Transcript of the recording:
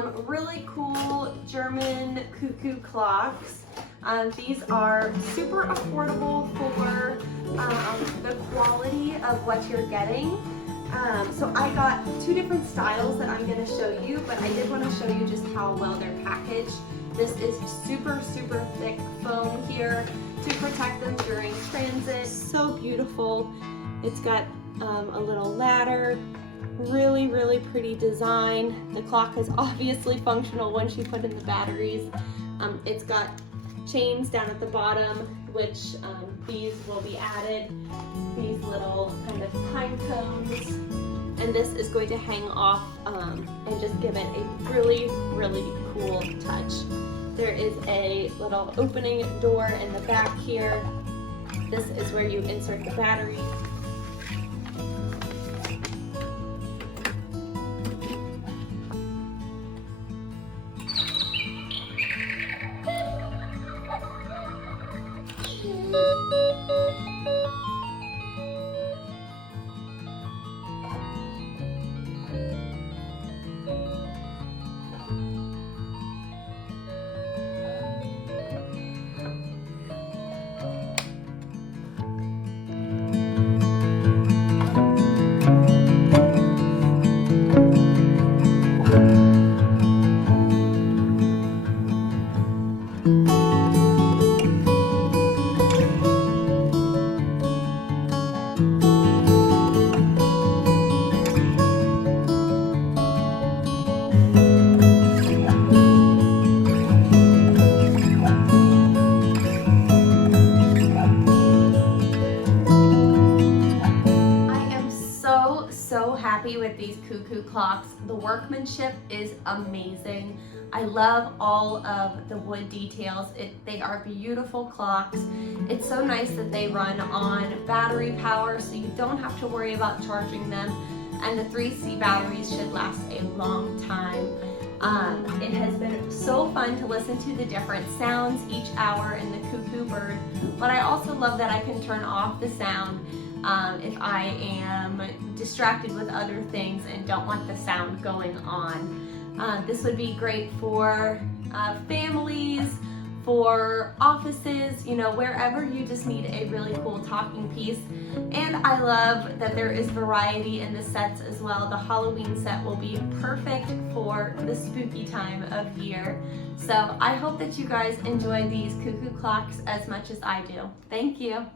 some really cool German cuckoo clocks. These are super affordable for the quality of what you're getting. So I got two different styles that I'm going to show you, but I did want to show you just how well they're packaged. This is super, super thick foam here to protect them during transit. So beautiful. It's got a little ladder. Really, really pretty design. The clock is obviously functional once you put in the batteries. It's got chains down at the bottom, which these will be added. These little kind of pine cones. And this is going to hang off and just give it a really, really cool touch. There is a little opening door in the back here. This is where you insert the battery. So happy with these Cuckoo clocks. The workmanship is amazing. I love all of the wood details. They are beautiful clocks. It's so nice that they run on battery power, so you don't have to worry about charging them. And the 3C batteries should last a long time. It has been so fun to listen to the different sounds each hour in the cuckoo bird, but I also love that I can turn off the sound if I am distracted with other things and don't want the sound going on. This would be great for families, for offices, you know, wherever you just need a really cool talking piece. And I love that there is variety in the sets as well. The Halloween set will be perfect for the spooky time of year. So I hope that you guys enjoy these cuckoo clocks as much as I do. Thank you.